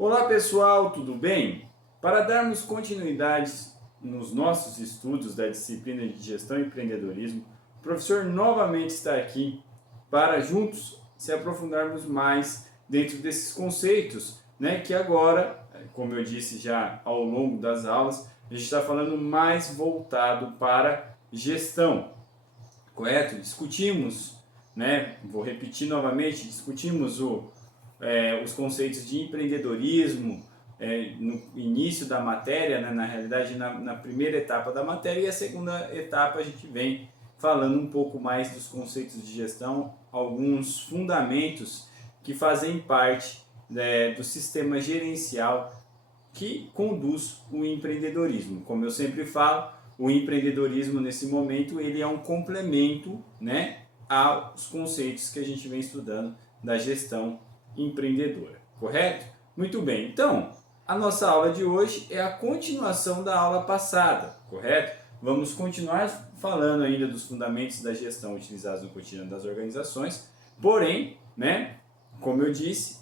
Olá pessoal, tudo bem? Para darmos continuidade nos nossos estudos da disciplina de Gestão e Empreendedorismo, o professor novamente está aqui para juntos se aprofundarmos mais dentro desses conceitos, né? Que agora, como eu disse já ao longo das aulas, a gente está falando mais voltado para gestão, correto? Discutimos, né? Vou repetir novamente, discutimos os conceitos de empreendedorismo no início da matéria, né? Na realidade na primeira etapa da matéria, e a segunda etapa a gente vem falando um pouco mais dos conceitos de gestão, alguns fundamentos que fazem parte do sistema gerencial que conduz o empreendedorismo. Como eu sempre falo, o empreendedorismo nesse momento ele é um complemento, né, aos conceitos que a gente vem estudando da gestão empreendedora, correto? Muito bem, então a nossa aula de hoje é a continuação da aula passada, correto? Vamos continuar falando ainda dos fundamentos da gestão utilizados no cotidiano das organizações, porém, né, como eu disse,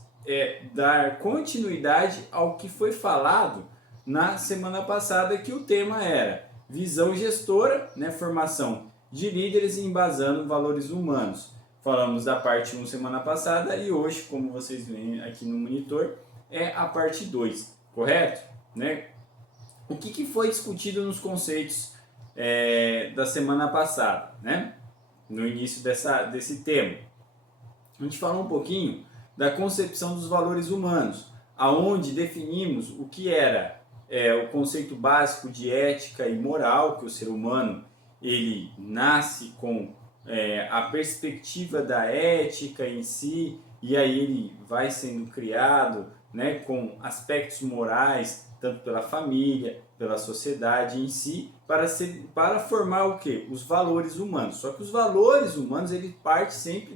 dar continuidade ao que foi falado na semana passada, que o tema era visão gestora, né, formação de líderes e embasando valores humanos. Falamos da parte 1 semana passada e hoje, como vocês veem aqui no monitor, é a parte 2, correto? Né? O que foi discutido nos conceitos da semana passada, né? No início desse tema? A gente falou um pouquinho da concepção dos valores humanos, aonde definimos o que era o conceito básico de ética e moral, que o ser humano ele nasce com a perspectiva da ética em si, e aí ele vai sendo criado, né, com aspectos morais, tanto pela família, pela sociedade em si, para formar o quê? Os valores humanos. Só que os valores humanos ele parte sempre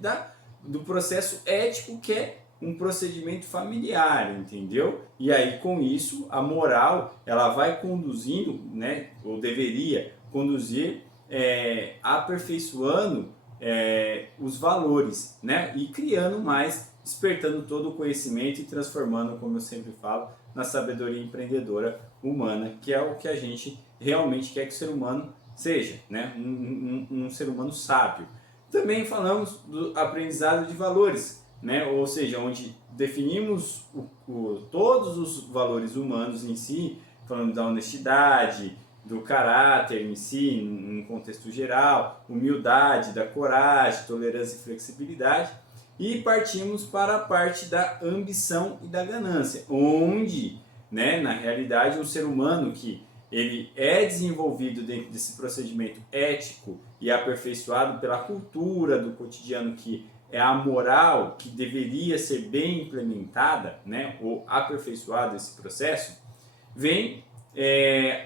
do processo ético, que é um procedimento familiar, entendeu? E aí com isso a moral ela vai conduzindo, né, ou deveria conduzir, aperfeiçoando os valores, né, e criando mais, despertando todo o conhecimento e transformando, como eu sempre falo, na sabedoria empreendedora humana, que é o que a gente realmente quer que o ser humano seja, né, um ser humano sábio. Também falamos do aprendizado de valores, né? Ou seja, onde definimos todos os valores humanos em si, falando da honestidade, do caráter em si, em contexto geral, humildade, da coragem, tolerância e flexibilidade, e partimos para a parte da ambição e da ganância, onde, né, na realidade, um ser humano que ele é desenvolvido dentro desse procedimento ético e aperfeiçoado pela cultura do cotidiano, que é a moral que deveria ser bem implementada, né, ou aperfeiçoado esse processo, vem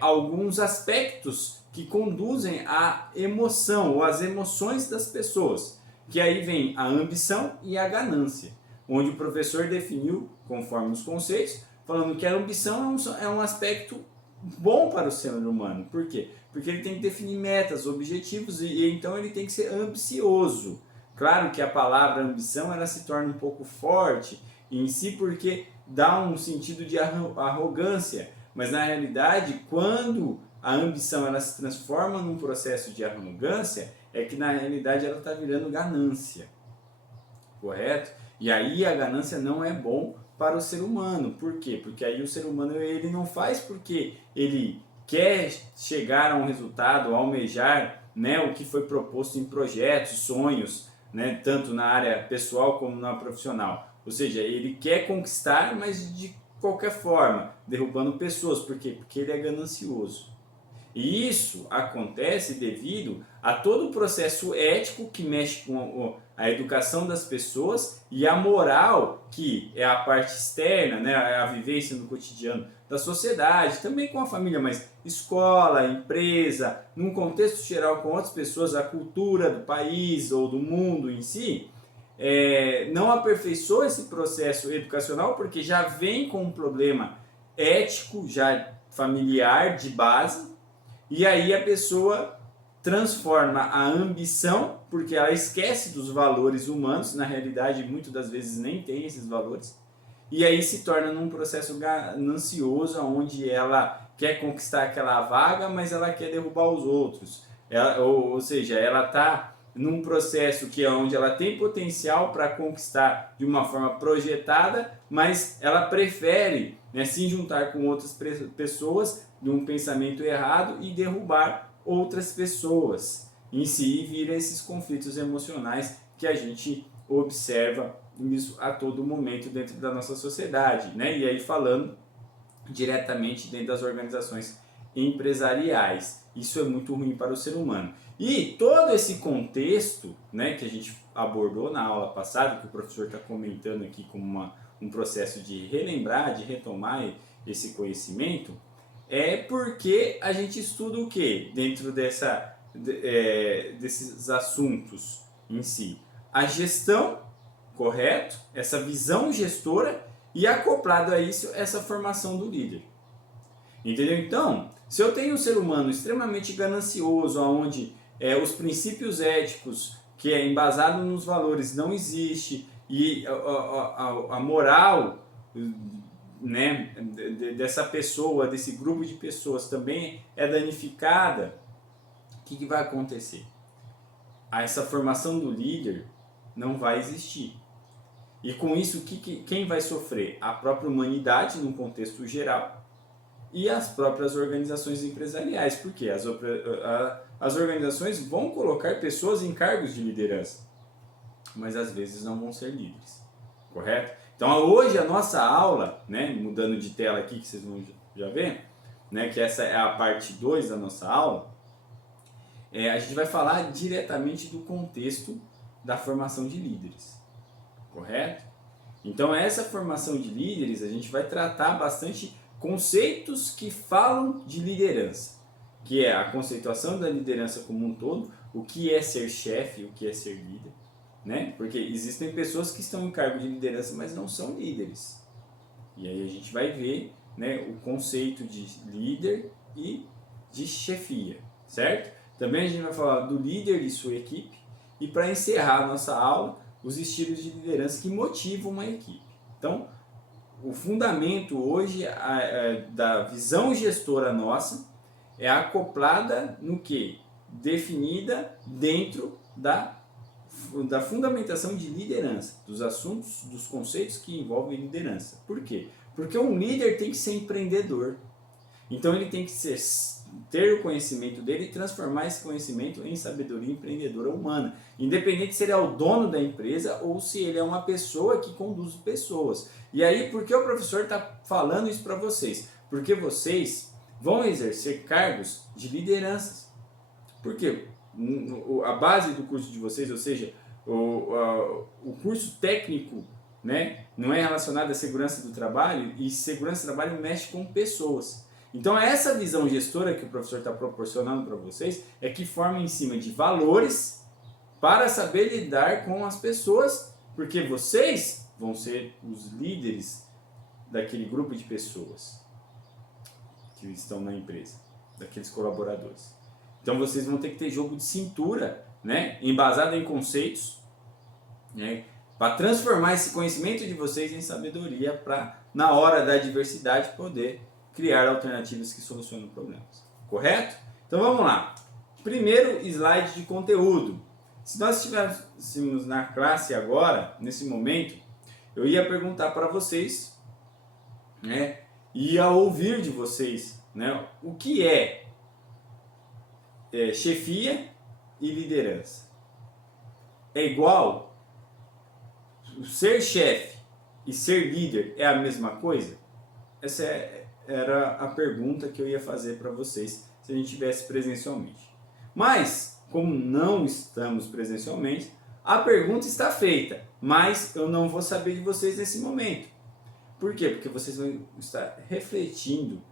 alguns aspectos que conduzem à emoção ou às emoções das pessoas, que aí vem a ambição e a ganância, onde o professor definiu, conforme os conceitos, falando que a ambição é um aspecto bom para o ser humano. Por quê? Porque ele tem que definir metas, objetivos, e então ele tem que ser ambicioso. Claro que a palavra ambição ela se torna um pouco forte em si, porque dá um sentido de arrogância, mas na realidade, quando a ambição ela se transforma num processo de arrogância, é que na realidade ela está virando ganância, correto? E aí a ganância não é bom para o ser humano. Por quê? Porque aí o ser humano ele não faz porque ele quer chegar a um resultado, almejar, né, o que foi proposto em projetos, sonhos, né, tanto na área pessoal como na profissional. Ou seja, ele quer conquistar, mas de qualquer forma, derrubando pessoas. Por quê? Porque ele é ganancioso. E isso acontece devido a todo o processo ético que mexe com a educação das pessoas e a moral, que é a parte externa, né, a vivência no cotidiano da sociedade, também com a família, mas escola, empresa, num contexto geral com outras pessoas, a cultura do país ou do mundo em si, não aperfeiçoa esse processo educacional porque já vem com um problema ético, já familiar, de base, e aí a pessoa transforma a ambição, porque ela esquece dos valores humanos, na realidade muitas das vezes nem tem esses valores, e aí se torna num processo ganancioso, onde ela quer conquistar aquela vaga, mas ela quer derrubar os outros. Ou seja, ela está num processo que é onde ela tem potencial para conquistar de uma forma projetada, mas ela prefere, né, se juntar com outras pessoas de um pensamento errado e derrubar outras pessoas. Em si, vira esses conflitos emocionais que a gente observa isso a todo momento dentro da nossa sociedade, né? E aí falando diretamente dentro das organizações empresariais. Isso é muito ruim para o ser humano. E todo esse contexto, né, que a gente abordou na aula passada, que o professor está comentando aqui como um processo de relembrar, de retomar esse conhecimento, é porque a gente estuda o que dentro desses assuntos em si? A gestão, correto? Essa visão gestora e acoplado a isso, essa formação do líder. Entendeu? Então, se eu tenho um ser humano extremamente ganancioso, onde os princípios éticos, que é embasado nos valores, não existe, e a moral, né, dessa pessoa, desse grupo de pessoas também é danificada, o que vai acontecer? Essa formação do líder não vai existir. E com isso, quem vai sofrer? A própria humanidade, num contexto geral, e as próprias organizações empresariais. Porque as organizações vão colocar pessoas em cargos de liderança, mas às vezes não vão ser líderes, correto? Então hoje a nossa aula, né, mudando de tela aqui, que vocês vão já ver, né, que essa é a parte 2 da nossa aula, a gente vai falar diretamente do contexto da formação de líderes. Correto? Então essa formação de líderes a gente vai tratar bastante conceitos que falam de liderança, que é a conceituação da liderança como um todo, o que é ser chefe, o que é ser líder, né? Porque existem pessoas que estão em cargo de liderança, mas não são líderes. E aí a gente vai ver, né, o conceito de líder e de chefia, certo? Também a gente vai falar do líder e sua equipe, e para encerrar a nossa aula, os estilos de liderança que motivam uma equipe. Então, o fundamento hoje da visão gestora nossa é acoplada no que? Definida dentro da fundamentação de liderança, dos assuntos, dos conceitos que envolvem liderança. Por quê? Porque um líder tem que ser empreendedor. Então ele tem que ter o conhecimento dele e transformar esse conhecimento em sabedoria empreendedora humana. Independente se ele é o dono da empresa ou se ele é uma pessoa que conduz pessoas. E aí, por que o professor está falando isso para vocês? Porque vocês vão exercer cargos de lideranças. Por quê? A base do curso de vocês, ou seja, o curso técnico, né, não é relacionado à segurança do trabalho, e segurança do trabalho mexe com pessoas. Então essa visão gestora que o professor está proporcionando para vocês é que forma em cima de valores para saber lidar com as pessoas, porque vocês vão ser os líderes daquele grupo de pessoas que estão na empresa, daqueles colaboradores. Então vocês vão ter que ter jogo de cintura, né, embasado em conceitos, né, para transformar esse conhecimento de vocês em sabedoria para, na hora da adversidade, poder criar alternativas que solucionam problemas. Correto? Então vamos lá. Primeiro slide de conteúdo. Se nós estivéssemos na classe agora, nesse momento, eu ia perguntar para vocês, né, ia ouvir de vocês, né, o que é chefia e liderança. É igual? Ser chefe e ser líder é a mesma coisa? Essa era a pergunta que eu ia fazer para vocês se a gente estivesse presencialmente. Mas, como não estamos presencialmente, a pergunta está feita, mas eu não vou saber de vocês nesse momento. Por quê? Porque vocês vão estar refletindo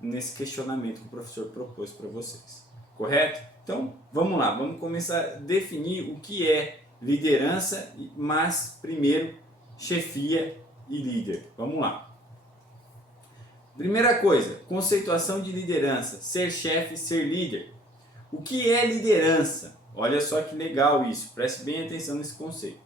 nesse questionamento que o professor propôs para vocês. Correto? Então, vamos lá, vamos começar a definir o que é liderança, mas primeiro chefia e líder. Vamos lá. Primeira coisa, conceituação de liderança, ser chefe, ser líder. O que é liderança? Olha só que legal isso, preste bem atenção nesse conceito.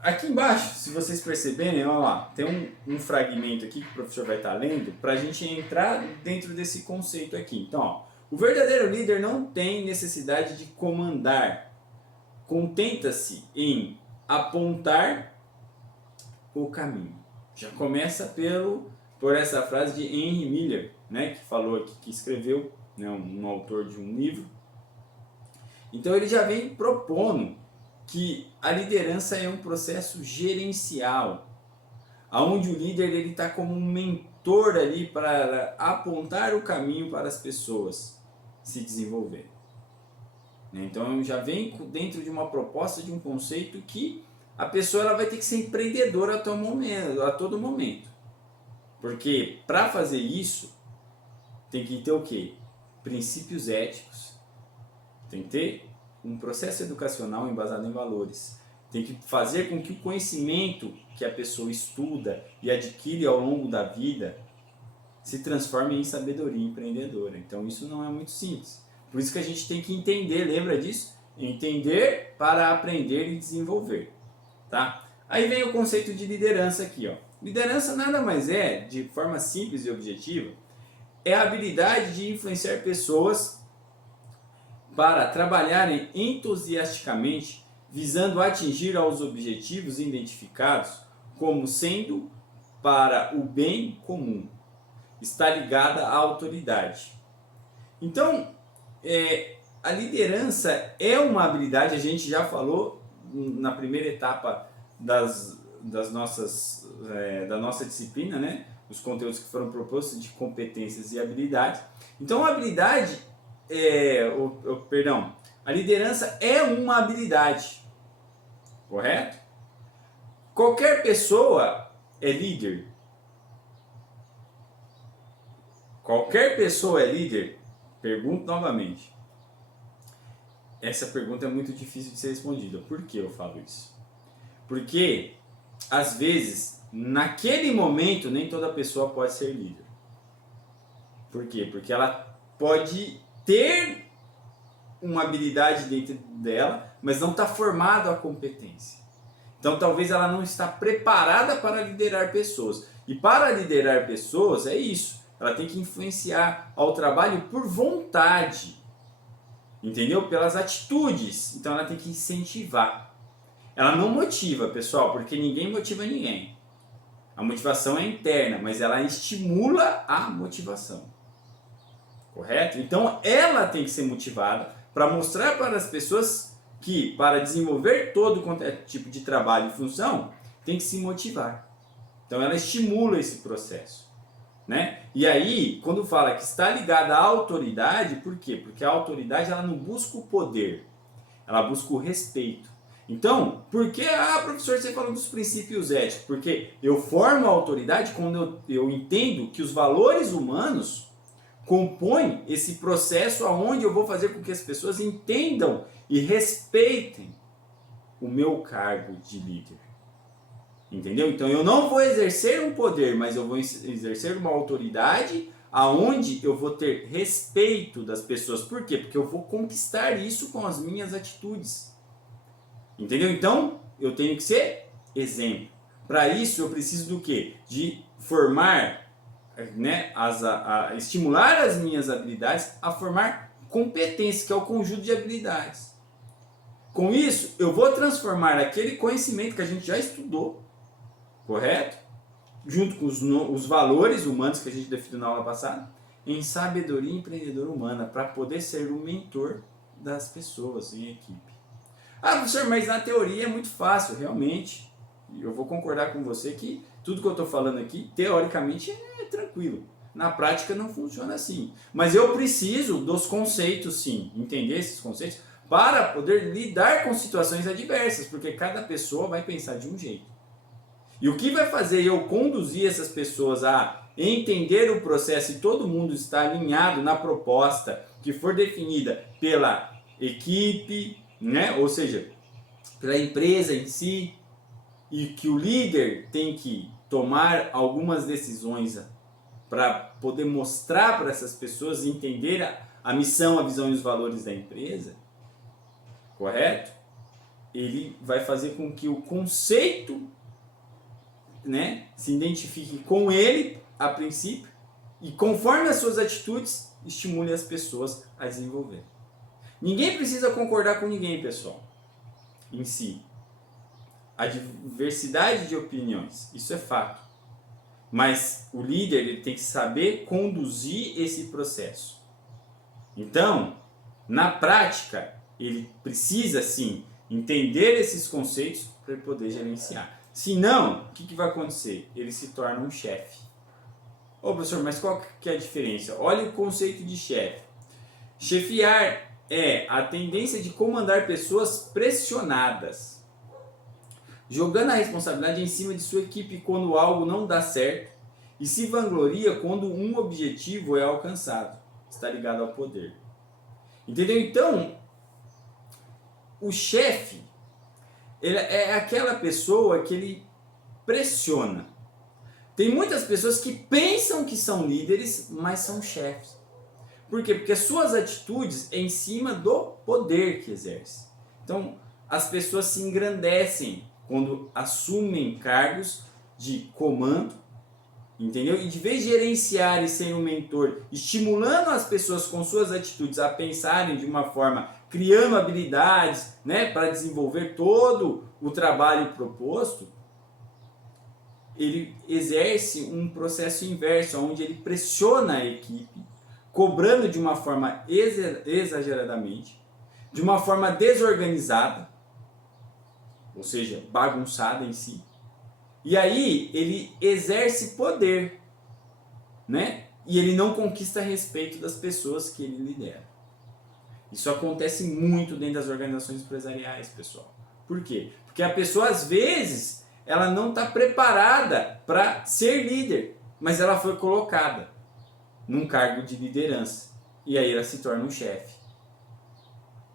Aqui embaixo, se vocês perceberem, olha lá, tem um fragmento aqui que o professor vai estar lendo para a gente entrar dentro desse conceito aqui. Então, ó, o verdadeiro líder não tem necessidade de comandar, contenta-se em apontar o caminho. Já começa por essa frase de Henry Miller, né, que falou aqui, que escreveu, né, um autor de um livro. Então ele já vem propondo que a liderança é um processo gerencial, onde o líder está como um mentor ali para apontar o caminho para as pessoas se desenvolverem. Então já vem dentro de uma proposta, de um conceito que a pessoa ela vai ter que ser empreendedora a todo momento. Porque para fazer isso, tem que ter o quê? Princípios éticos. Tem que ter um processo educacional embasado em valores. Tem que fazer com que o conhecimento que a pessoa estuda e adquire ao longo da vida se transforme em sabedoria empreendedora. Então isso não é muito simples. Por isso que a gente tem que entender, lembra disso? Entender para aprender e desenvolver. Tá? Aí vem o conceito de liderança aqui. Ó. Liderança nada mais é, de forma simples e objetiva, é a habilidade de influenciar pessoas para trabalharem entusiasticamente visando atingir aos objetivos identificados como sendo para o bem comum. Está ligada à autoridade. Então, a liderança é uma habilidade, a gente já falou na primeira etapa da nossa disciplina, né? Os conteúdos que foram propostos de competências e habilidades. Então, a liderança é uma habilidade, correto? Qualquer pessoa é líder. Qualquer pessoa é líder? Pergunto novamente. Essa pergunta é muito difícil de ser respondida. Por que eu falo isso? Porque, às vezes, naquele momento, nem toda pessoa pode ser líder. Por quê? Porque ela pode ter uma habilidade dentro dela, mas não está formada a competência. Então, talvez ela não está preparada para liderar pessoas. E para liderar pessoas, é isso. Ela tem que influenciar ao trabalho por vontade. Entendeu? Pelas atitudes. Então, ela tem que incentivar. Ela não motiva, pessoal, porque ninguém motiva ninguém. A motivação é interna, mas ela estimula a motivação. Correto? Então, ela tem que ser motivada para mostrar para as pessoas que, para desenvolver todo tipo de trabalho e função, tem que se motivar. Então, ela estimula esse processo. Né? E aí, quando fala que está ligada à autoridade, por quê? Porque a autoridade ela não busca o poder, ela busca o respeito. Então, por que, professor, você falou dos princípios éticos? Porque eu formo a autoridade quando eu entendo que os valores humanos compõem esse processo onde eu vou fazer com que as pessoas entendam e respeitem o meu cargo de líder. Entendeu? Então eu não vou exercer um poder, mas eu vou exercer uma autoridade aonde eu vou ter respeito das pessoas. Por quê? Porque eu vou conquistar isso com as minhas atitudes. Entendeu? Então eu tenho que ser exemplo. Para isso eu preciso do quê? De formar, né, estimular as minhas habilidades a formar competência, que é o conjunto de habilidades. Com isso eu vou transformar aquele conhecimento que a gente já estudou, correto? Junto com os valores humanos que a gente definiu na aula passada, em sabedoria empreendedora humana, para poder ser o mentor das pessoas em equipe. Professor, mas na teoria é muito fácil, realmente. Eu vou concordar com você que tudo que eu estou falando aqui, teoricamente, é tranquilo. Na prática não funciona assim. Mas eu preciso dos conceitos, sim, entender esses conceitos, para poder lidar com situações adversas, porque cada pessoa vai pensar de um jeito. E o que vai fazer eu conduzir essas pessoas a entender o processo e todo mundo está alinhado na proposta que for definida pela equipe, né? Ou seja, pela empresa em si, e que o líder tem que tomar algumas decisões para poder mostrar para essas pessoas entender a missão, a visão e os valores da empresa, correto? ele vai fazer com que o conceito, né, se identifique com ele a princípio e conforme as suas atitudes estimule as pessoas a desenvolver. Ninguém precisa concordar com ninguém, pessoal, em si. A diversidade de opiniões, isso é fato. Mas o líder ele tem que saber conduzir esse processo. Então, na prática, ele precisa sim entender esses conceitos para ele poder gerenciar. Se não, o que vai acontecer? Ele se torna um chefe. Ô professor, mas qual que é a diferença? Olha o conceito de chefe. Chefiar é a tendência de comandar pessoas pressionadas, jogando a responsabilidade em cima de sua equipe quando algo não dá certo e se vangloria quando um objetivo é alcançado. Está ligado ao poder. Entendeu? Então, o chefe ele é aquela pessoa que ele pressiona. Tem muitas pessoas que pensam que são líderes, mas são chefes. Por quê? Porque as suas atitudes é em cima do poder que exerce. Então, as pessoas se engrandecem quando assumem cargos de comando, entendeu? E de vez de gerenciar e ser um mentor, estimulando as pessoas com suas atitudes a pensarem de uma forma, criando habilidades, né, para desenvolver todo o trabalho proposto, ele exerce um processo inverso, onde ele pressiona a equipe, cobrando de uma forma exageradamente, de uma forma desorganizada, ou seja, bagunçada em si. E aí ele exerce poder, né? E ele não conquista respeito das pessoas que ele lidera. Isso acontece muito dentro das organizações empresariais, pessoal. Por quê? Porque a pessoa, às vezes, ela não está preparada para ser líder, mas ela foi colocada num cargo de liderança. E aí ela se torna um chefe.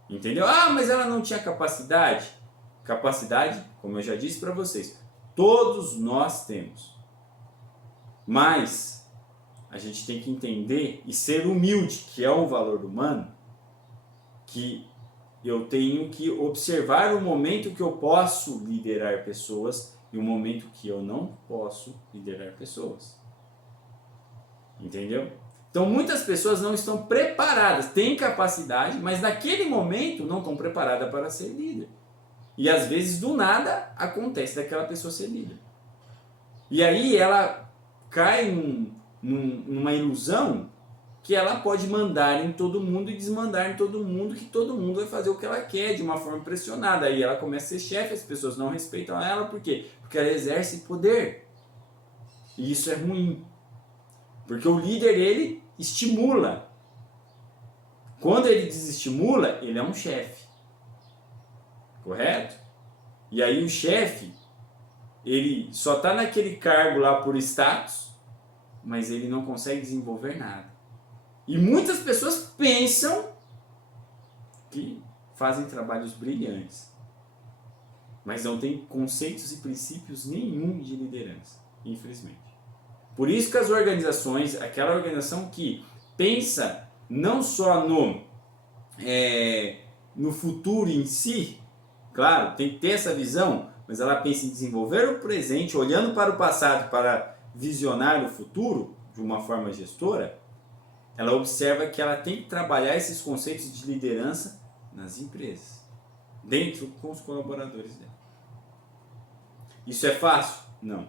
Entendeu? Ah, mas ela não tinha capacidade. Capacidade, como eu já disse para vocês, todos nós temos. Mas a gente tem que entender e ser humilde, que é um valor humano, que eu tenho que observar o momento que eu posso liderar pessoas e o momento que eu não posso liderar pessoas. Entendeu? Então muitas pessoas não estão preparadas, têm capacidade, mas naquele momento não estão preparadas para ser líder. E às vezes do nada acontece daquela pessoa ser líder. E aí ela cai numa ilusão que ela pode mandar em todo mundo e desmandar em todo mundo, que todo mundo vai fazer o que ela quer de uma forma pressionada. Aí ela começa a ser chefe, as pessoas não respeitam ela, por quê? Porque ela exerce poder. E isso é ruim. Porque o líder, ele estimula. Quando ele desestimula, ele é um chefe. Correto? E aí o chefe, ele só está naquele cargo lá por status, mas ele não consegue desenvolver nada. E muitas pessoas pensam que fazem trabalhos brilhantes, mas não têm conceitos e princípios nenhum de liderança, infelizmente. Por isso que as organizações, aquela organização que pensa não só no futuro em si, claro, tem que ter essa visão, mas ela pensa em desenvolver o presente, olhando para o passado para visionar o futuro de uma forma gestora, ela observa que ela tem que trabalhar esses conceitos de liderança nas empresas, dentro com os colaboradores dela. Isso é fácil? Não.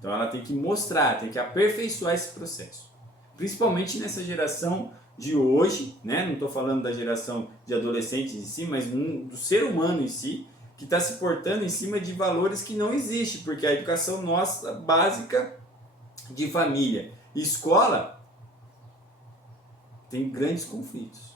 Então ela tem que mostrar, tem que aperfeiçoar esse processo. Principalmente nessa geração de hoje, né? Não estou falando da geração de adolescentes em si, mas do ser humano em si, que está se portando em cima de valores que não existem, porque a educação nossa básica de família e escola tem grandes conflitos.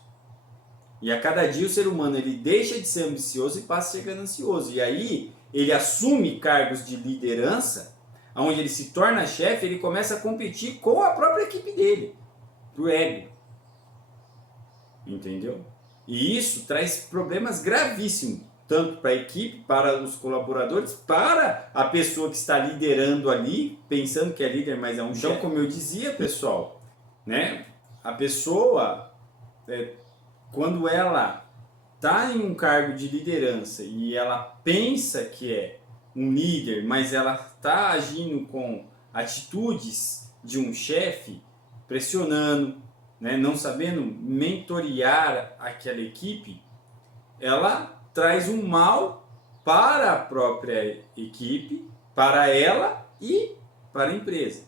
E a cada dia o ser humano ele deixa de ser ambicioso e passa a ser ganancioso. E aí ele assume cargos de liderança, onde ele se torna chefe, ele começa a competir com a própria equipe dele, pro ego. Entendeu? E isso traz problemas gravíssimos, tanto para a equipe, para os colaboradores, para a pessoa que está liderando ali, pensando que é líder, mas é um chefe. Então, como eu dizia, pessoal, né? A pessoa, quando ela está em um cargo de liderança e ela pensa que é um líder, mas ela está agindo com atitudes de um chefe, pressionando, né, não sabendo mentorear aquela equipe, ela traz um mal para a própria equipe, para ela e para a empresa.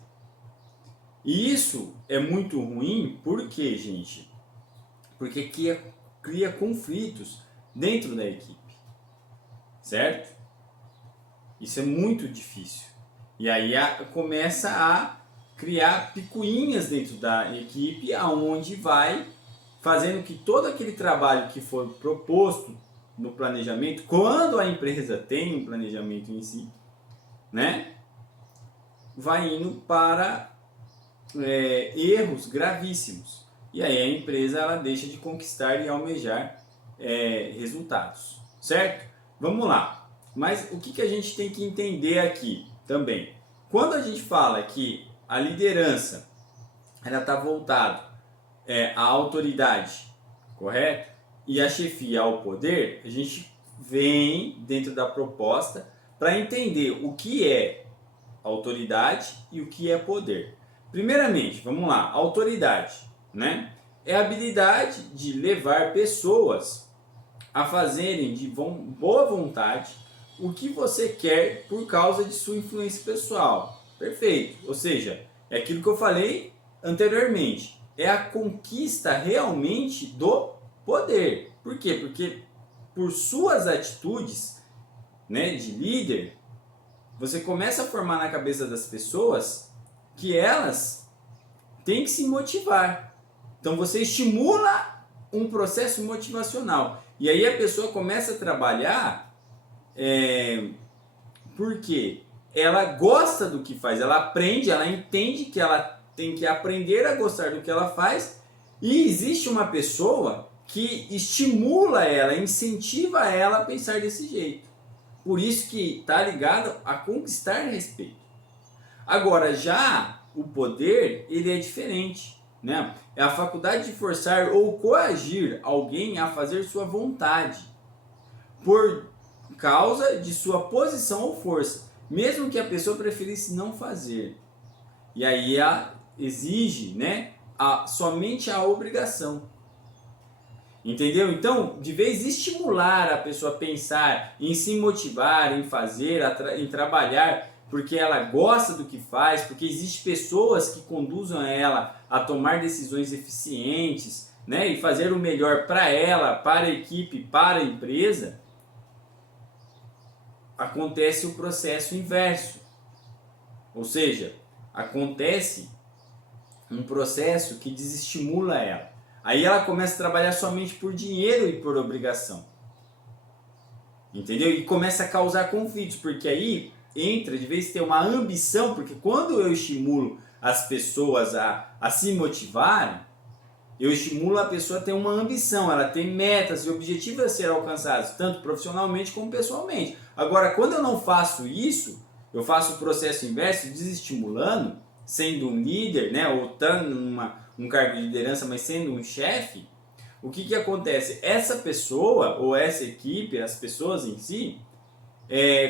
E isso é muito ruim, por quê, gente? Porque cria conflitos dentro da equipe, certo? Isso é muito difícil. E aí começa a criar picuinhas dentro da equipe, aonde vai fazendo que todo aquele trabalho que foi proposto no planejamento, quando a empresa tem um planejamento em si, né, vai indo para erros gravíssimos. E aí a empresa ela deixa de conquistar e almejar resultados, certo? Vamos lá. Mas o que a gente tem que entender aqui também? Quando a gente fala que a liderança ela está voltada à autoridade, correto? E a chefia ao poder, a gente vem dentro da proposta para entender o que é autoridade e o que é poder. Primeiramente, vamos lá, autoridade, né? É a habilidade de levar pessoas a fazerem de boa vontade o que você quer por causa de sua influência pessoal. Perfeito. Ou seja, é aquilo que eu falei anteriormente. É a conquista realmente do poder. Por quê? Porque por suas atitudes, né, de líder, você começa a formar na cabeça das pessoas que elas têm que se motivar. Então você estimula um processo motivacional. E aí a pessoa começa a trabalhar porque ela gosta do que faz, ela aprende, ela entende que ela tem que aprender a gostar do que ela faz, e existe uma pessoa que estimula ela, incentiva ela a pensar desse jeito. Por isso que está ligado a conquistar respeito. Agora, já o poder, ele é diferente, né? É a faculdade de forçar ou coagir alguém a fazer sua vontade, por causa de sua posição ou força, mesmo que a pessoa preferisse não fazer. E aí exige, né, somente a obrigação. Entendeu? Então, de vez estimular a pessoa a pensar, em se motivar, em fazer, em trabalhar, porque ela gosta do que faz, porque existem pessoas que conduzam ela a tomar decisões eficientes, né, e fazer o melhor para ela, para a equipe, para a empresa, acontece o processo inverso. Ou seja, acontece um processo que desestimula ela. Aí ela começa a trabalhar somente por dinheiro e por obrigação. Entendeu? E começa a causar conflitos, porque aí entra, de vez em ter uma ambição, porque quando eu estimulo as pessoas a se motivarem, eu estimulo a pessoa a ter uma ambição, ela tem metas e objetivos a ser alcançados, tanto profissionalmente como pessoalmente. Agora, quando eu não faço isso, eu faço o processo inverso, desestimulando, sendo um líder, né, ou estando um cargo de liderança, mas sendo um chefe, o que acontece? Essa pessoa ou essa equipe, as pessoas em si,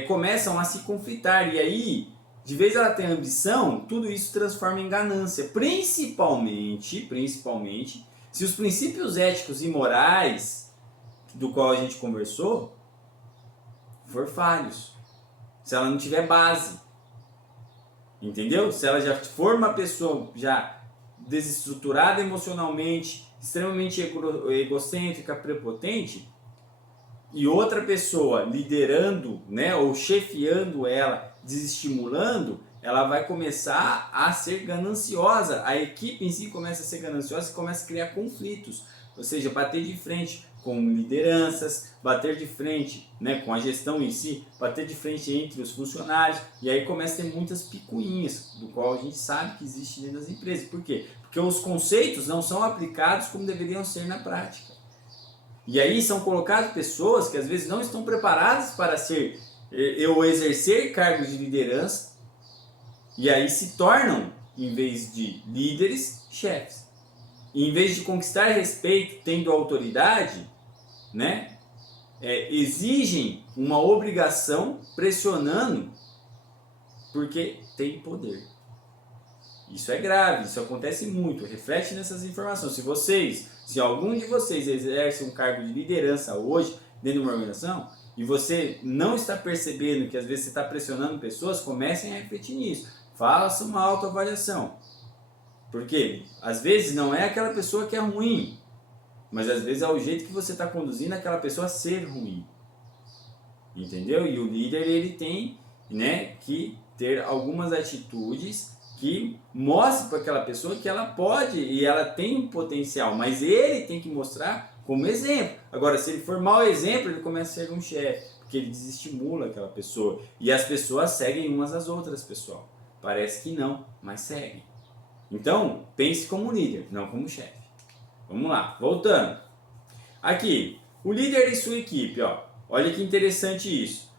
começam a se conflitar, e aí, de vez ela tem ambição, tudo isso transforma em ganância, principalmente, se os princípios éticos e morais do qual a gente conversou for falhos, se ela não tiver base, entendeu? Se ela já for uma pessoa já desestruturada emocionalmente, extremamente egocêntrica, prepotente, e outra pessoa liderando, né, ou chefiando ela, desestimulando, ela vai começar a ser gananciosa. A equipe em si começa a ser gananciosa e começa a criar conflitos. Ou seja, bater de frente com lideranças, bater de frente, né, com a gestão em si, bater de frente entre os funcionários. E aí começa a ter muitas picuinhas, do qual a gente sabe que existe dentro das empresas. Por quê? Porque os conceitos não são aplicados como deveriam ser na prática. E aí são colocadas pessoas que às vezes não estão preparadas para exercer cargos de liderança, e aí se tornam, em vez de líderes, chefes. E em vez de conquistar respeito tendo autoridade, né, exigem uma obrigação pressionando porque tem poder. Isso é grave, isso acontece muito. Reflete nessas informações. Se algum de vocês exerce um cargo de liderança hoje dentro de uma organização e você não está percebendo que às vezes você está pressionando pessoas, comecem a refletir nisso. Faça uma autoavaliação. Porque às vezes não é aquela pessoa que é ruim, mas às vezes é o jeito que você está conduzindo aquela pessoa a ser ruim. Entendeu? E o líder ele tem, né, que ter algumas atitudes que mostrem para aquela pessoa que ela pode e ela tem um potencial, mas ele tem que mostrar como exemplo. Agora, se ele for mau exemplo, ele começa a ser um chefe, porque ele desestimula aquela pessoa. E as pessoas seguem umas às outras, pessoal. Parece que não, mas seguem. Então, pense como líder, não como chefe. Vamos lá, voltando. Aqui, o líder e sua equipe, ó. Olha que interessante isso.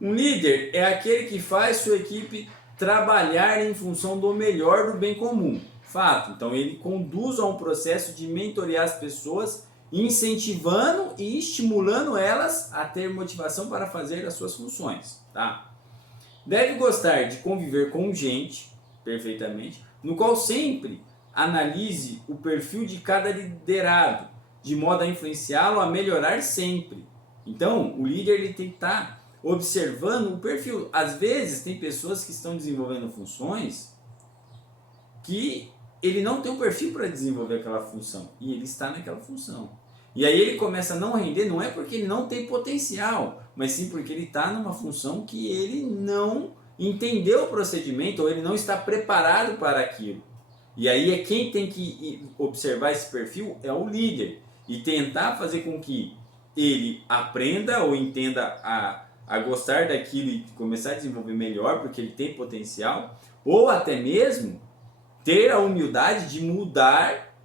Um líder é aquele que faz sua equipe trabalhar em função do melhor do bem comum. Fato. Então ele conduz a um processo de mentorear as pessoas, incentivando e estimulando elas a ter motivação para fazer as suas funções, tá? Deve gostar de conviver com gente, perfeitamente, no qual sempre analise o perfil de cada liderado, de modo a influenciá-lo a melhorar sempre. Então, o líder ele tem que estar observando o perfil. Às vezes, tem pessoas que estão desenvolvendo funções que ele não tem um perfil para desenvolver aquela função, e ele está naquela função. E aí ele começa a não render, não é porque ele não tem potencial, mas sim porque ele está numa função que ele não entendeu o procedimento, ou ele não está preparado para aquilo. E aí quem tem que observar esse perfil é o líder, e tentar fazer com que ele aprenda ou entenda a gostar daquilo e começar a desenvolver melhor, porque ele tem potencial, ou até mesmo ter a humildade de mudar,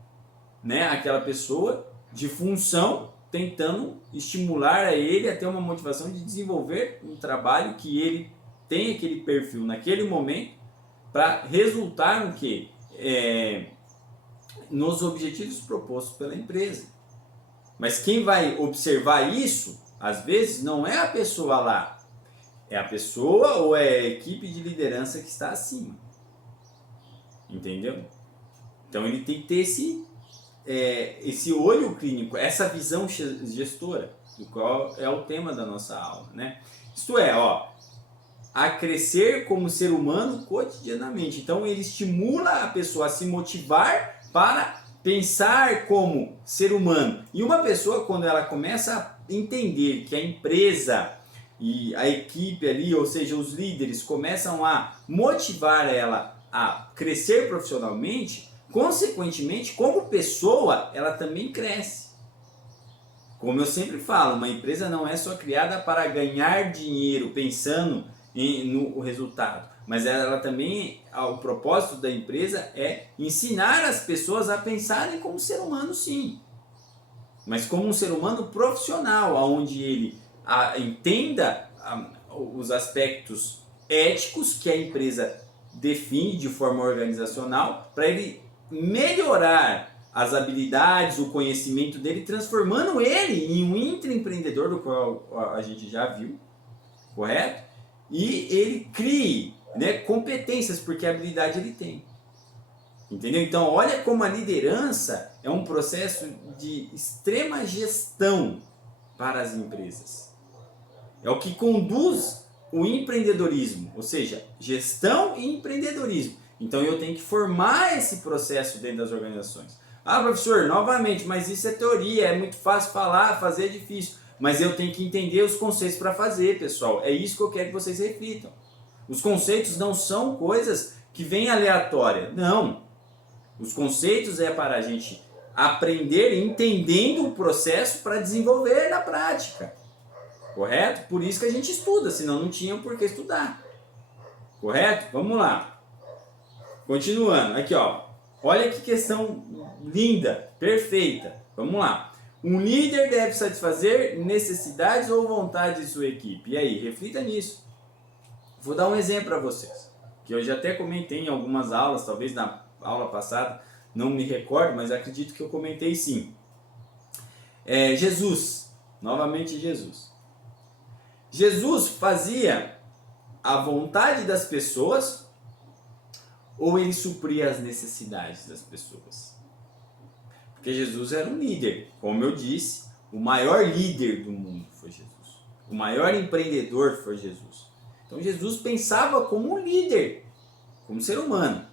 né, aquela pessoa de função, tentando estimular a ele a ter uma motivação de desenvolver um trabalho que ele tem aquele perfil naquele momento para resultar no que? Nos objetivos propostos pela empresa. Mas quem vai observar isso, às vezes, não é a pessoa lá, é a pessoa ou é a equipe de liderança que está acima. Entendeu? Então ele tem que ter esse olho clínico, essa visão gestora, do qual é o tema da nossa aula, né? Isto é, ó, a crescer como ser humano cotidianamente. Então ele estimula a pessoa a se motivar para pensar como ser humano. E uma pessoa, quando ela começa a entender que a empresa e a equipe ali, ou seja, os líderes, começam a motivar ela a crescer profissionalmente, consequentemente, como pessoa, ela também cresce. Como eu sempre falo, uma empresa não é só criada para ganhar dinheiro pensando no resultado, mas ela também, o propósito da empresa é ensinar as pessoas a pensarem como ser humano, sim, mas como um ser humano profissional, onde ele entenda os aspectos éticos que a empresa define de forma organizacional, para ele melhorar as habilidades, o conhecimento dele, transformando ele em um intraempreendedor, do qual a gente já viu, correto? E ele crie, né, competências, porque a habilidade ele tem. Entendeu? Então, olha como a liderança é um processo de extrema gestão para as empresas. É o que conduz o empreendedorismo, ou seja, gestão e empreendedorismo. Então, eu tenho que formar esse processo dentro das organizações. Ah, professor, novamente, mas isso é teoria, é muito fácil falar, fazer é difícil. Mas eu tenho que entender os conceitos para fazer, pessoal. É isso que eu quero que vocês reflitam. Os conceitos não são coisas que vêm aleatória. Não. Os conceitos é para a gente aprender entendendo o processo para desenvolver na prática. Correto? Por isso que a gente estuda, senão não tinha por que estudar. Correto? Vamos lá. Continuando. Aqui, ó. Olha que questão linda, perfeita. Vamos lá. Um líder deve satisfazer necessidades ou vontades de sua equipe. E aí, reflita nisso. Vou dar um exemplo para vocês, que eu já até comentei em algumas aulas, talvez na aula passada, não me recordo, mas acredito que eu comentei sim. Jesus, novamente Jesus. Jesus fazia a vontade das pessoas ou ele supria as necessidades das pessoas? Porque Jesus era um líder, como eu disse, o maior líder do mundo foi Jesus. O maior empreendedor foi Jesus. Então Jesus pensava como um líder, como ser humano.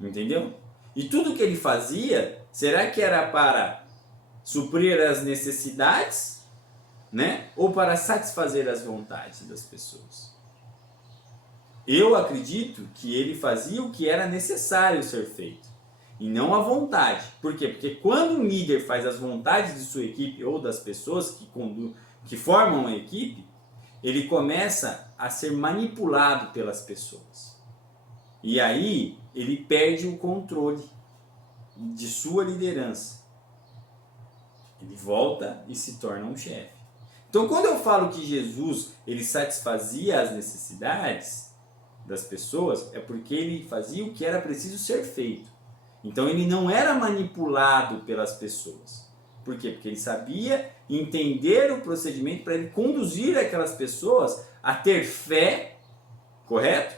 Entendeu? E tudo que ele fazia, será que era para suprir as necessidades, né? Ou para satisfazer as vontades das pessoas? Eu acredito que ele fazia o que era necessário ser feito, e não a vontade. Por quê? Porque quando um líder faz as vontades de sua equipe ou das pessoas que formam a equipe, ele começa a ser manipulado pelas pessoas. E aí ele perde o controle de sua liderança. Ele volta e se torna um chefe. Então, quando eu falo que Jesus ele satisfazia as necessidades das pessoas, é porque ele fazia o que era preciso ser feito. Então, ele não era manipulado pelas pessoas. Por quê? Porque ele sabia entender o procedimento para ele conduzir aquelas pessoas a ter fé, correto?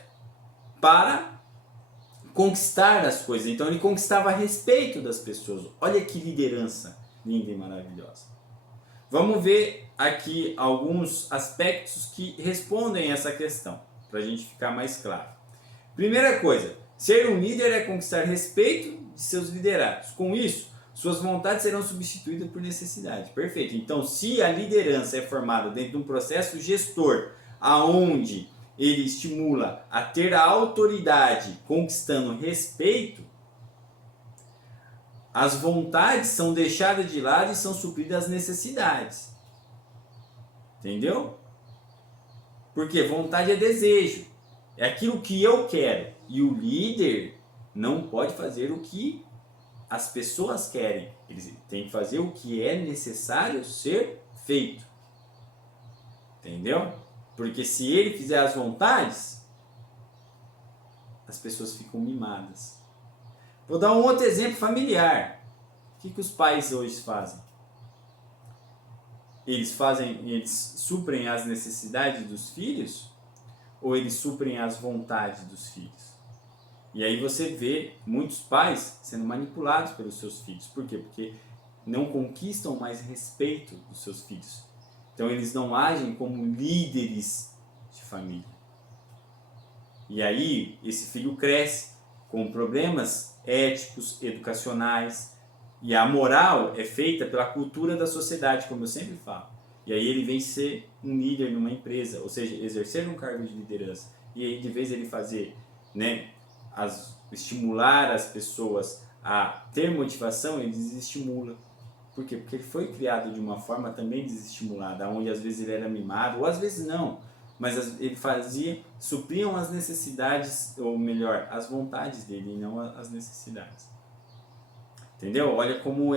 Para conquistar as coisas. Então ele conquistava respeito das pessoas. Olha que liderança linda e maravilhosa. Vamos ver aqui alguns aspectos que respondem essa questão, para a gente ficar mais claro. Primeira coisa, ser um líder é conquistar respeito de seus liderados. Com isso, suas vontades serão substituídas por necessidade. Perfeito. Então, se a liderança é formada dentro de um processo gestor, aonde ele estimula a ter a autoridade conquistando respeito, as vontades são deixadas de lado e são supridas as necessidades. Entendeu? Porque vontade é desejo. É aquilo que eu quero. E o líder não pode fazer o que as pessoas querem. Ele tem que fazer o que é necessário ser feito. Entendeu? Porque se ele fizer as vontades, as pessoas ficam mimadas. Vou dar um outro exemplo familiar. O que os pais hoje fazem? Eles suprem as necessidades dos filhos ou eles suprem as vontades dos filhos? E aí você vê muitos pais sendo manipulados pelos seus filhos. Por quê? Porque não conquistam mais respeito dos seus filhos. Então eles não agem como líderes de família. E aí esse filho cresce com problemas éticos, educacionais. E a moral é feita pela cultura da sociedade, como eu sempre falo. E aí ele vem ser um líder numa empresa, ou seja, exercer um cargo de liderança. E aí de vez ele fazer, né, estimular as pessoas a ter motivação, ele desestimula. Por quê? Porque ele foi criado de uma forma também desestimulada, onde às vezes ele era mimado, ou às vezes não, mas ele supriam as necessidades, ou melhor, as vontades dele e não as necessidades. Entendeu? Olha como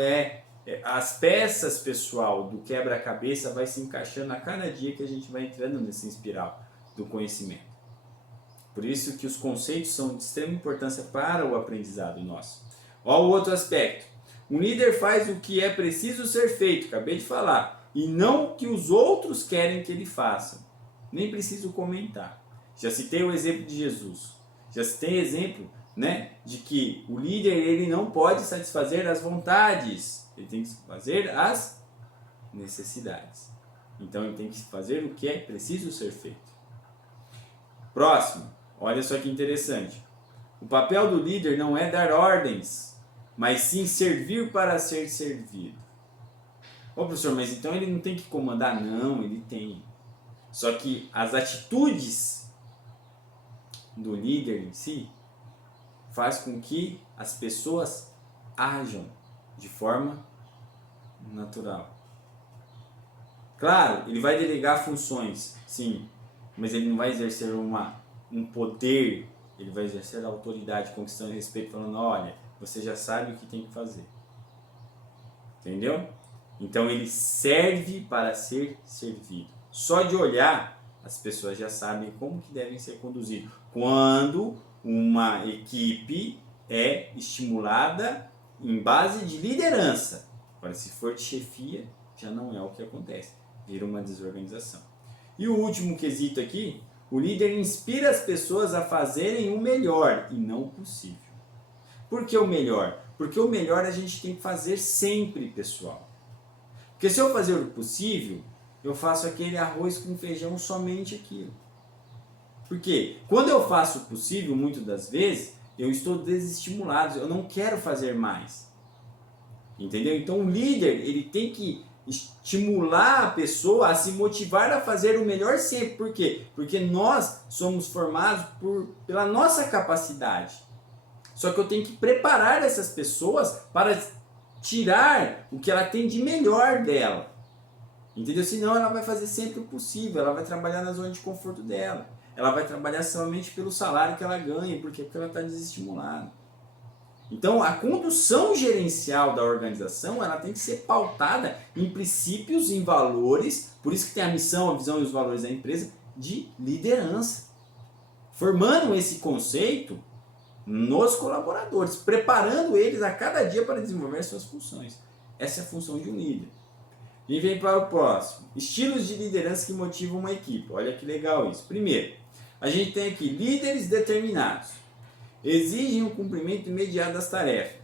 as peças, pessoal, do quebra-cabeça vai se encaixando a cada dia que a gente vai entrando nessa espiral do conhecimento. Por isso que os conceitos são de extrema importância para o aprendizado nosso. Olha o outro aspecto. Um líder faz o que é preciso ser feito, acabei de falar, e não o que os outros querem que ele faça. Nem preciso comentar. Já citei o exemplo de Jesus. Já citei exemplo, né, de que o líder ele não pode satisfazer as vontades, ele tem que fazer as necessidades. Então ele tem que fazer o que é preciso ser feito. Próximo, olha só que interessante. O papel do líder não é dar ordens, mas sim servir para ser servido. Ô professor, mas então ele não tem que comandar? Não, ele tem. Só que as atitudes do líder em si faz com que as pessoas ajam de forma natural. Claro, ele vai delegar funções, sim, mas ele não vai exercer um poder, ele vai exercer a autoridade, conquistando respeito, falando, olha, você já sabe o que tem que fazer. Entendeu? Então ele serve para ser servido. Só de olhar, as pessoas já sabem como que devem ser conduzidos. Quando uma equipe é estimulada em base de liderança. Agora, se for de chefia, já não é o que acontece. Vira uma desorganização. E o último quesito aqui, o líder inspira as pessoas a fazerem o melhor e não o possível. Por que o melhor? Porque o melhor a gente tem que fazer sempre, pessoal. Porque se eu fazer o possível, eu faço aquele arroz com feijão, somente aquilo. Porque quando eu faço o possível, muitas das vezes, eu estou desestimulado, eu não quero fazer mais. Entendeu? Então o líder, ele tem que estimular a pessoa a se motivar a fazer o melhor sempre. Por quê? Porque nós somos formados pela nossa capacidade. Só que eu tenho que preparar essas pessoas para tirar o que ela tem de melhor dela. Entendeu? Senão ela vai fazer sempre o possível, ela vai trabalhar na zona de conforto dela. Ela vai trabalhar somente pelo salário que ela ganha, porque ela está desestimulada. Então, a condução gerencial da organização, ela tem que ser pautada em princípios, em valores, por isso que tem a missão, a visão e os valores da empresa, de liderança. Formando esse conceito nos colaboradores, preparando eles a cada dia para desenvolver suas funções. Essa é a função de um líder. E vem para o próximo. Estilos de liderança que motivam uma equipe. Olha que legal isso. Primeiro, a gente tem aqui líderes determinados. Exigem o cumprimento imediato das tarefas.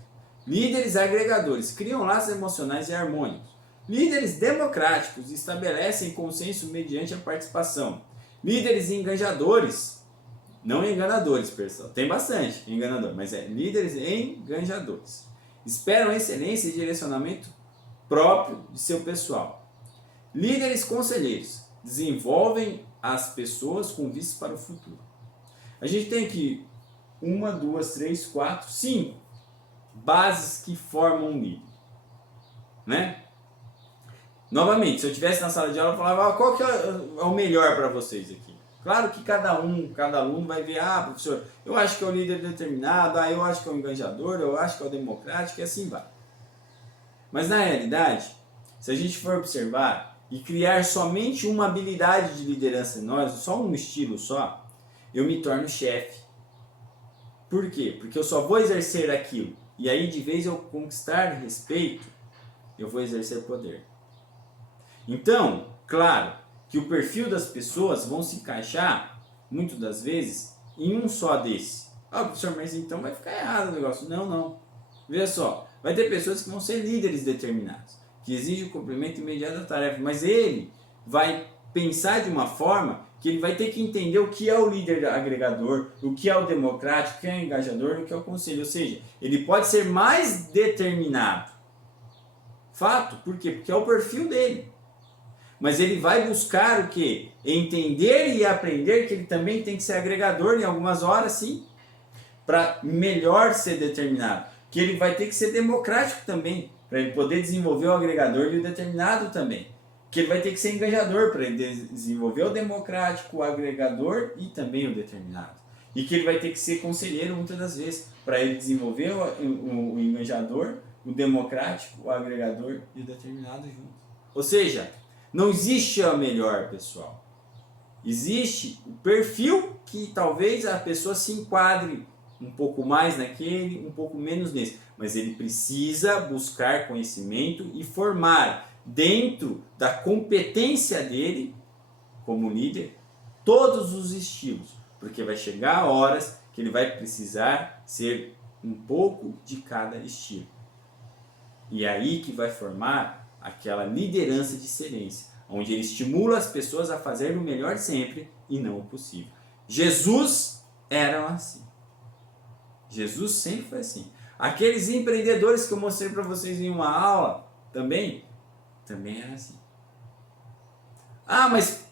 Líderes agregadores. Criam laços emocionais e harmônicos. Líderes democráticos. Estabelecem consenso mediante a participação. Líderes engajadores. Não enganadores, pessoal. Tem bastante enganador, mas é líderes engajadores. Esperam excelência e direcionamento próprio de seu pessoal. Líderes conselheiros. Desenvolvem as pessoas com vistas para o futuro. A gente tem aqui 1, 2, 3, 4, 5 bases que formam um líder. Né? Novamente, se eu estivesse na sala de aula, eu falava, qual que é o melhor para vocês aqui? Claro que cada aluno vai ver, professor, eu acho que é o líder determinado, eu acho que é o engajador, eu acho que é o democrático, e assim vai. Mas na realidade, se a gente for observar e criar somente uma habilidade de liderança em nós, só um estilo só, eu me torno chefe. Por quê? Porque eu só vou exercer aquilo. E aí, de vez eu conquistar respeito, eu vou exercer poder. Então, claro que o perfil das pessoas vão se encaixar, muitas das vezes, em um só desse. Professor, mas então vai ficar errado o negócio. Não. Veja só, vai ter pessoas que vão ser líderes determinados, que exigem o cumprimento imediato da tarefa, mas ele vai pensar de uma forma que ele vai ter que entender o que é o líder agregador, o que é o democrático, o que é o engajador, o que é o conselho. Ou seja, ele pode ser mais determinado. Fato, por quê? Porque é o perfil dele. Mas ele vai buscar o quê? Entender e aprender que ele também tem que ser agregador em algumas horas, sim, para melhor ser determinado. Que ele vai ter que ser democrático também, para ele poder desenvolver o agregador e o determinado também. Que ele vai ter que ser engajador para ele desenvolver o democrático, o agregador e também o determinado. E que ele vai ter que ser conselheiro muitas das vezes, para ele desenvolver o engajador, o democrático, o agregador e o determinado junto. Ou seja, não existe a melhor, pessoal. Existe o perfil que talvez a pessoa se enquadre um pouco mais naquele, um pouco menos nesse. Mas ele precisa buscar conhecimento e formar dentro da competência dele, como líder, todos os estilos. Porque vai chegar horas que ele vai precisar ser um pouco de cada estilo. E é aí que vai formar aquela liderança de excelência, onde ele estimula as pessoas a fazer o melhor sempre e não o possível. Jesus era assim. Jesus sempre foi assim. Aqueles empreendedores que eu mostrei para vocês em uma aula, também era assim. Mas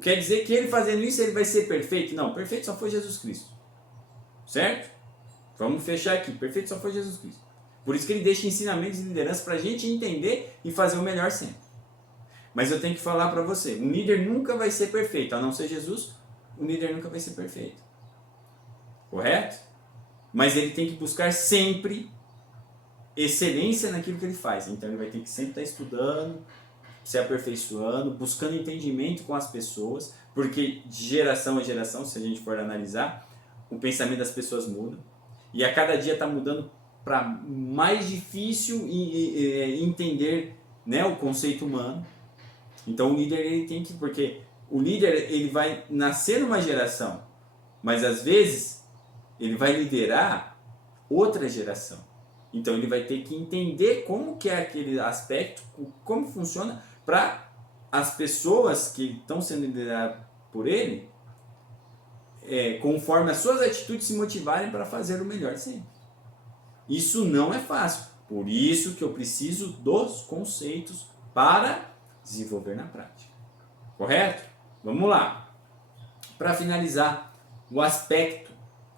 quer dizer que ele fazendo isso ele vai ser perfeito? Não, perfeito só foi Jesus Cristo. Certo? Vamos fechar aqui. Perfeito só foi Jesus Cristo. Por isso que ele deixa ensinamentos de liderança para a gente entender e fazer o melhor sempre. Mas eu tenho que falar para você, um líder nunca vai ser perfeito, a não ser Jesus, um líder nunca vai ser perfeito. Correto? Mas ele tem que buscar sempre excelência naquilo que ele faz. Então ele vai ter que sempre estar estudando, se aperfeiçoando, buscando entendimento com as pessoas, porque de geração a geração, se a gente for analisar, o pensamento das pessoas muda. E a cada dia está mudando para mais difícil entender, né, o conceito humano. Então o líder ele tem que, porque o líder ele vai nascer numa geração, mas às vezes ele vai liderar outra geração. Então ele vai ter que entender como que é aquele aspecto, como funciona, para as pessoas que estão sendo lideradas por ele, conforme as suas atitudes se motivarem para fazer o melhor sempre. Isso não é fácil. Por isso que eu preciso dos conceitos para desenvolver na prática. Correto? Vamos lá. Para finalizar, o aspecto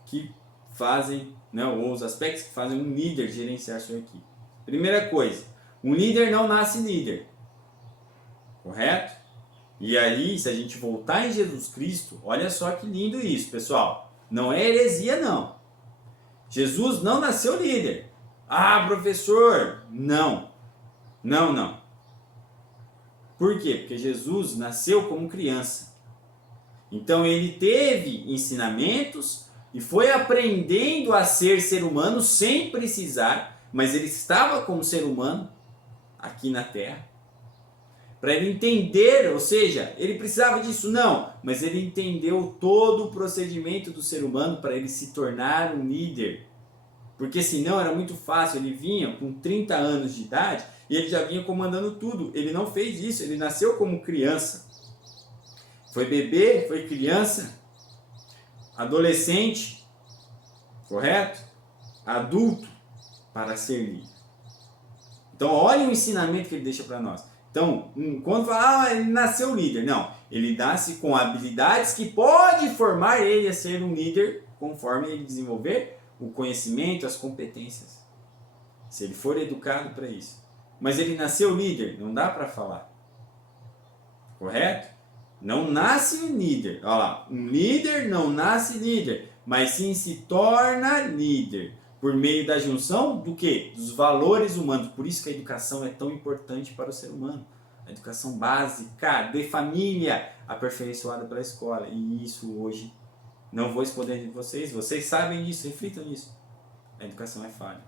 que fazem, né, ou os aspectos que fazem um líder gerenciar sua equipe. Primeira coisa, um líder não nasce líder. Correto? E aí, se a gente voltar em Jesus Cristo, olha só que lindo isso, pessoal. Não é heresia, não. Jesus não nasceu líder. Ah, professor, não. Não. Por quê? Porque Jesus nasceu como criança. Então ele teve ensinamentos e foi aprendendo a ser humano sem precisar, mas ele estava como ser humano aqui na Terra. Para ele entender, ou seja, ele precisava disso? Não, mas ele entendeu todo o procedimento do ser humano para ele se tornar um líder. Porque senão era muito fácil, ele vinha com 30 anos de idade e ele já vinha comandando tudo. Ele não fez isso, ele nasceu como criança. Foi bebê, foi criança, adolescente, correto? Adulto, para ser líder. Então olha o ensinamento que ele deixa para nós. Então, quando fala, ele nasceu líder. Não, ele nasce com habilidades que pode formar ele a ser um líder conforme ele desenvolver o conhecimento, as competências. Se ele for educado para isso. Mas ele nasceu líder, não dá para falar. Correto? Não nasce um líder. Olha lá, um líder não nasce líder, mas sim se torna líder. Por meio da junção do quê? Dos valores humanos. Por isso que a educação é tão importante para o ser humano. A educação básica de família, aperfeiçoada pela escola. E isso hoje, não vou responder de vocês. Vocês sabem disso, reflitam nisso. A educação é falha.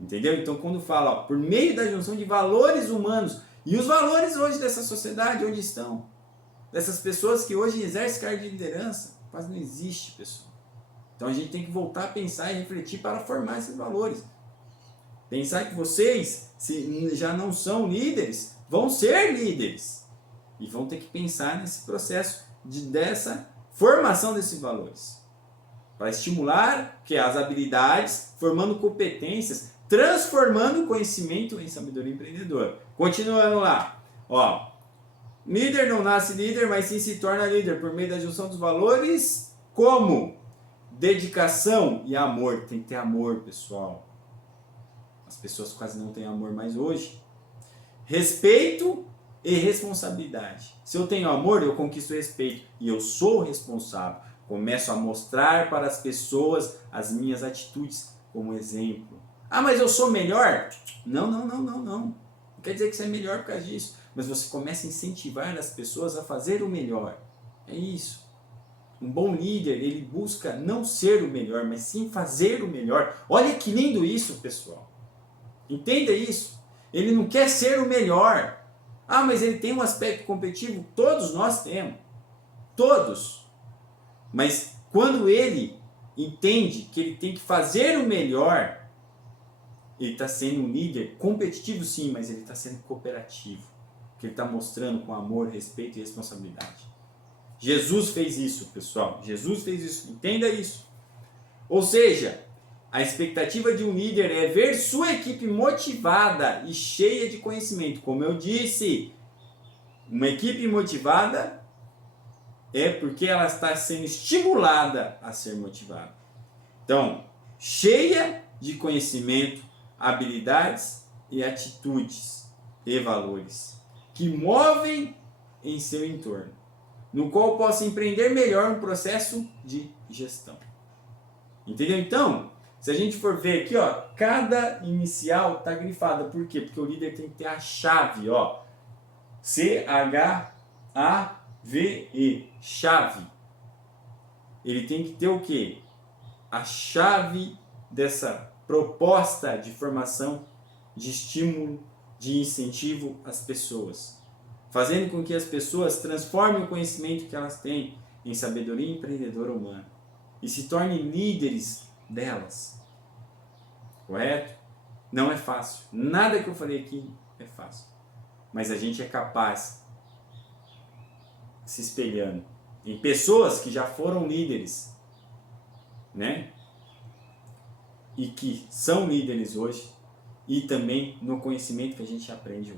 Entendeu? Então quando fala, por meio da junção de valores humanos, e os valores hoje dessa sociedade, onde estão? Dessas pessoas que hoje exercem cargo de liderança, quase não existe, pessoal. Então a gente tem que voltar a pensar e refletir para formar esses valores. Pensar que vocês, se já não são líderes, vão ser líderes. E vão ter que pensar nesse processo dessa formação desses valores. Para estimular as habilidades, formando competências, transformando o conhecimento em sabedoria empreendedora. Continuando lá. Ó, líder não nasce líder, mas sim se torna líder por meio da junção dos valores como dedicação e amor. Tem que ter amor, pessoal. As pessoas quase não têm amor mais hoje. Respeito e responsabilidade. Se eu tenho amor, eu conquisto respeito. E eu sou responsável. Começo a mostrar para as pessoas as minhas atitudes como exemplo. Ah, mas eu sou melhor? Não. Não quer dizer que você é melhor por causa disso. Mas você começa a incentivar as pessoas a fazer o melhor. É isso. Um bom líder, ele busca não ser o melhor, mas sim fazer o melhor. Olha que lindo isso, pessoal. Entenda isso. Ele não quer ser o melhor. Ah, mas ele tem um aspecto competitivo? Todos nós temos. Todos. Mas quando ele entende que ele tem que fazer o melhor, ele está sendo um líder competitivo sim, mas ele está sendo cooperativo. Porque ele está mostrando com amor, respeito e responsabilidade. Jesus fez isso, pessoal. Jesus fez isso. Entenda isso. Ou seja, a expectativa de um líder é ver sua equipe motivada e cheia de conhecimento. Como eu disse, uma equipe motivada é porque ela está sendo estimulada a ser motivada. Então, cheia de conhecimento, habilidades e atitudes e valores que movem em seu entorno, no qual possa empreender melhor um processo de gestão. Entendeu? Então, se a gente for ver aqui, ó, cada inicial está grifada. Por quê? Porque o líder tem que ter a chave, ó, C-H-A-V-E, chave. Ele tem que ter o quê? A chave dessa proposta de formação, de estímulo, de incentivo às pessoas, fazendo com que as pessoas transformem o conhecimento que elas têm em sabedoria empreendedora humana e se tornem líderes delas. Correto? Não é fácil. Nada que eu falei aqui é fácil. Mas a gente é capaz, se espelhando em pessoas que já foram líderes, né? E que são líderes hoje, e também no conhecimento que a gente aprende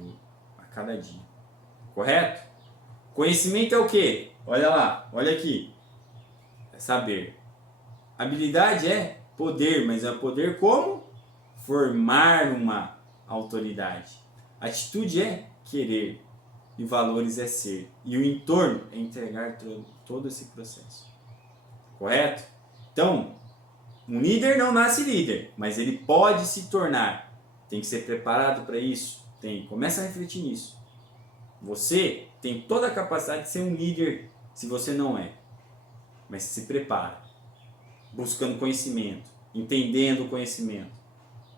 a cada dia. Correto? Conhecimento é o quê? Olha lá, olha aqui. É saber. Habilidade é poder, mas é poder como? Formar uma autoridade. Atitude é querer. E valores é ser. E o entorno é entregar todo esse processo. Correto? Então, um líder não nasce líder, mas ele pode se tornar. Tem que ser preparado para isso? Tem. Começa a refletir nisso. Você tem toda a capacidade de ser um líder se você não é. Mas se prepara. Buscando conhecimento. Entendendo o conhecimento.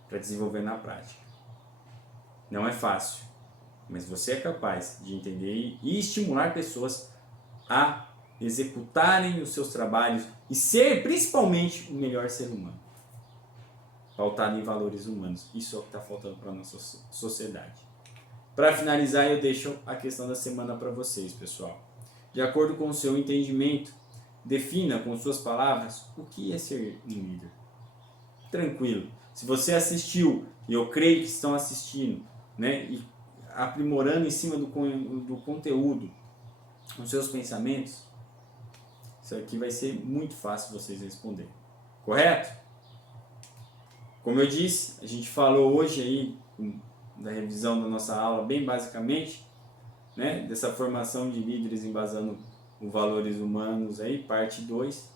Para desenvolver na prática. Não é fácil. Mas você é capaz de entender e estimular pessoas a executarem os seus trabalhos e ser principalmente o melhor ser humano. Pautado em valores humanos. Isso é o que está faltando para a nossa sociedade. Para finalizar, eu deixo a questão da semana para vocês, pessoal. De acordo com o seu entendimento, defina com suas palavras o que é ser um líder. Tranquilo. Se você assistiu, e eu creio que estão assistindo, né, e aprimorando em cima do conteúdo os seus pensamentos, isso aqui vai ser muito fácil vocês responderem. Correto? Como eu disse, a gente falou hoje aí da revisão da nossa aula, bem basicamente, né, dessa formação de líderes embasando os valores humanos aí, parte 2.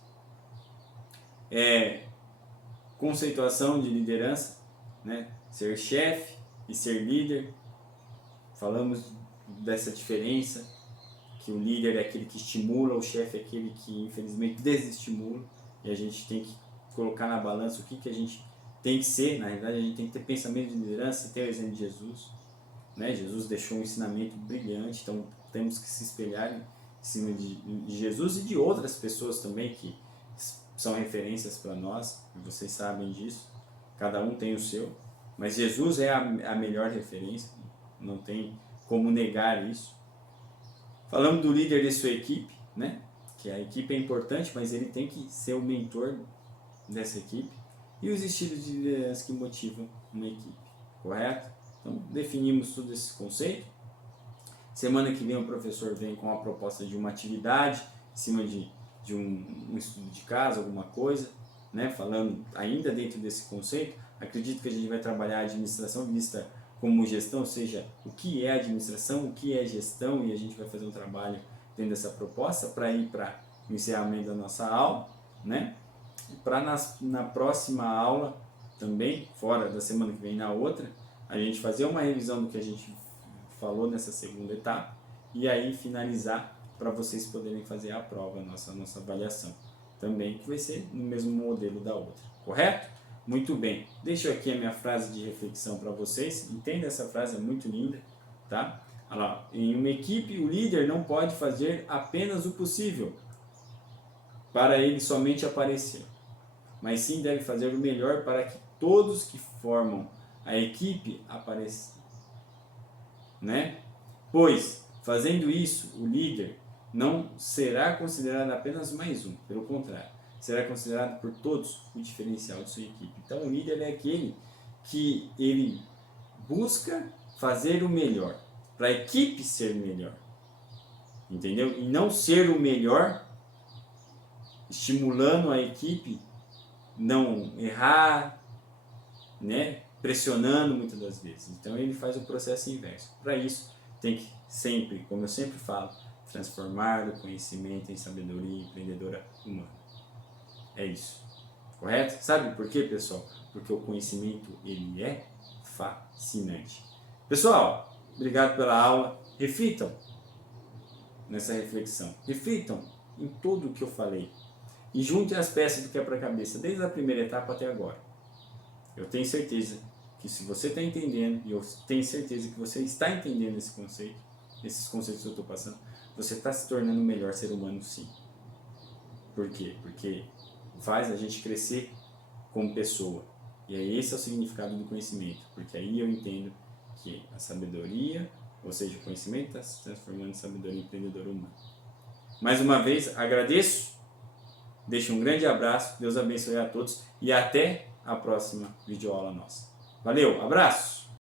Conceituação de liderança, né, ser chefe e ser líder. Falamos dessa diferença, que o líder é aquele que estimula, o chefe é aquele que infelizmente desestimula, e a gente tem que colocar na balança o que a gente tem que ser. Na realidade, a gente tem que ter pensamento de liderança e ter o exemplo de Jesus, né? Jesus deixou um ensinamento brilhante, então temos que se espelhar em cima de Jesus e de outras pessoas também que são referências para nós, vocês sabem disso, cada um tem o seu, mas Jesus é a melhor referência, não tem como negar isso. Falamos do líder de sua equipe, né? Que a equipe é importante, mas ele tem que ser o mentor dessa equipe. E os estilos de liderança que motivam uma equipe, correto? Então, definimos todo esse conceito. Semana que vem o professor vem com a proposta de uma atividade em cima de um estudo de caso, alguma coisa, né? Falando ainda dentro desse conceito. Acredito que a gente vai trabalhar a administração vista como gestão, ou seja, o que é administração, o que é gestão, e a gente vai fazer um trabalho dentro dessa proposta para ir para o encerramento da nossa aula, né? Para na próxima aula, também, fora da semana que vem, na outra, a gente fazer uma revisão do que a gente falou nessa segunda etapa e aí finalizar para vocês poderem fazer a prova, nossa avaliação também, que vai ser no mesmo modelo da outra, correto? Muito bem, deixo aqui a minha frase de reflexão para vocês, entenda essa frase, é muito linda, tá? Olha lá, em uma equipe o líder não pode fazer apenas o possível para ele somente aparecer, mas sim deve fazer o melhor para que todos que formam a equipe apareçam, né? Pois, fazendo isso, o líder não será considerado apenas mais um, pelo contrário, será considerado por todos o diferencial de sua equipe. Então, o líder é aquele que ele busca fazer o melhor, para a equipe ser melhor, entendeu? E não ser o melhor, estimulando a equipe não errar, né? Pressionando muitas das vezes. Então ele faz o processo inverso. Para isso tem que sempre, como eu sempre falo, transformar o conhecimento em sabedoria empreendedora humana. É isso. Correto? Sabe por quê, pessoal? Porque o conhecimento ele é fascinante. Pessoal, obrigado pela aula. Reflitam nessa reflexão. Reflitam em tudo o que eu falei. E juntem as peças do quebra-cabeça, desde a primeira etapa até agora. Eu tenho certeza que se você está entendendo, e eu tenho certeza que você está entendendo esse conceito, esses conceitos que eu estou passando, você está se tornando um melhor ser humano, sim. Por quê? Porque faz a gente crescer como pessoa. E aí esse é o significado do conhecimento. Porque aí eu entendo que a sabedoria, ou seja, o conhecimento está se transformando em sabedoria empreendedora humana. Mais uma vez, agradeço, deixo um grande abraço, Deus abençoe a todos e até a próxima videoaula nossa. Valeu, abraço!